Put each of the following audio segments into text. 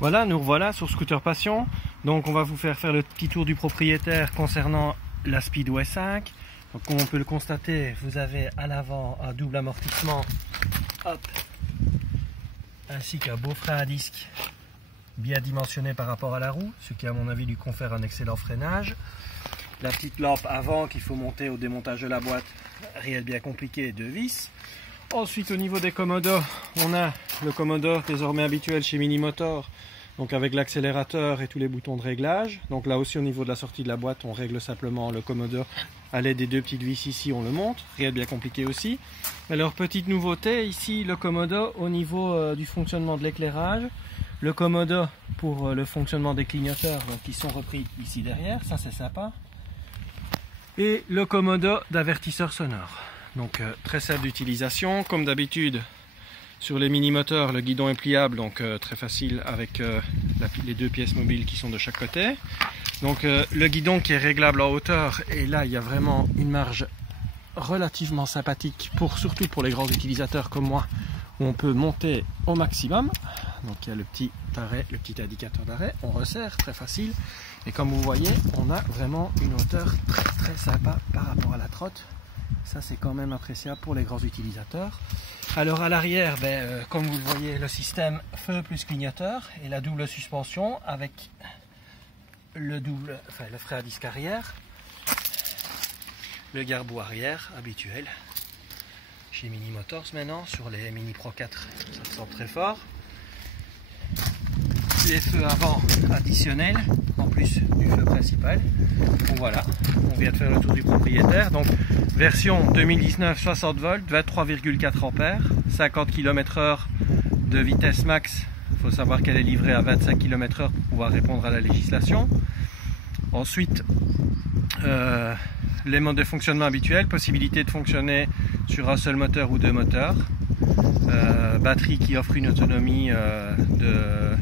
Voilà, nous revoilà sur Scooter Passion. Donc on va vous faire le petit tour du propriétaire concernant la Speedway 5. Donc comme on peut le constater, vous avez à l'avant un double amortissement, hop, ainsi qu'un beau frein à disque bien dimensionné par rapport à la roue, ce qui à mon avis lui confère un excellent freinage. La petite lampe avant qu'il faut monter au démontage de la boîte, rien de bien compliqué, 2 vis. Ensuite au niveau des commodos, on a le commodore désormais habituel chez Minimotor, donc avec l'accélérateur et tous les boutons de réglage. Donc là aussi au niveau de la sortie de la boîte, on règle simplement le commodore à l'aide des 2 petites vis ici, on le monte, rien de bien compliqué aussi. Alors petite nouveauté, ici le commodore au niveau du fonctionnement de l'éclairage, le commodore pour le fonctionnement des clignoteurs donc, qui sont repris ici derrière, ça c'est sympa. Et le commodore d'avertisseur sonore. Donc très simple d'utilisation, comme d'habitude sur les mini-moteurs le guidon est pliable, donc très facile avec les 2 pièces mobiles qui sont de chaque côté. Donc le guidon qui est réglable en hauteur, et là il y a vraiment une marge relativement sympathique, surtout pour les grands utilisateurs comme moi, où on peut monter au maximum. Donc il y a le petit arrêt, le petit indicateur d'arrêt, on resserre, très facile. Et comme vous voyez, on a vraiment une hauteur très sympa par rapport à la trotte. Ça c'est quand même appréciable pour les grands utilisateurs. Alors à l'arrière, comme vous le voyez, le système feu plus clignoteur et la double suspension avec le frein à disque arrière, le garde-boue arrière habituel chez Minimotors maintenant. Sur les Mini Pro 4 ça ressemble très fort. Les feux avant additionnels en plus du feu principal. Donc voilà, on vient de faire le tour du propriétaire. Donc version 2019 60 volts, 23,4 ampères, 50 km/h de vitesse max. Il faut savoir qu'elle est livrée à 25 km/h pour pouvoir répondre à la législation. Ensuite, les modes de fonctionnement habituels, possibilité de fonctionner sur un seul moteur ou 2 moteurs. Batterie qui offre une autonomie de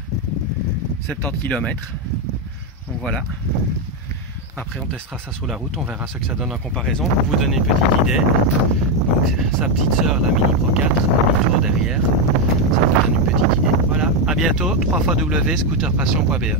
70 km. Donc voilà. Après on testera ça sur la route, on verra ce que ça donne en comparaison pour vous donner une petite idée. Donc sa petite sœur, la Mini Pro 4, le tour derrière, ça vous donne une petite idée. Voilà, à bientôt, www.scooterpassion.be.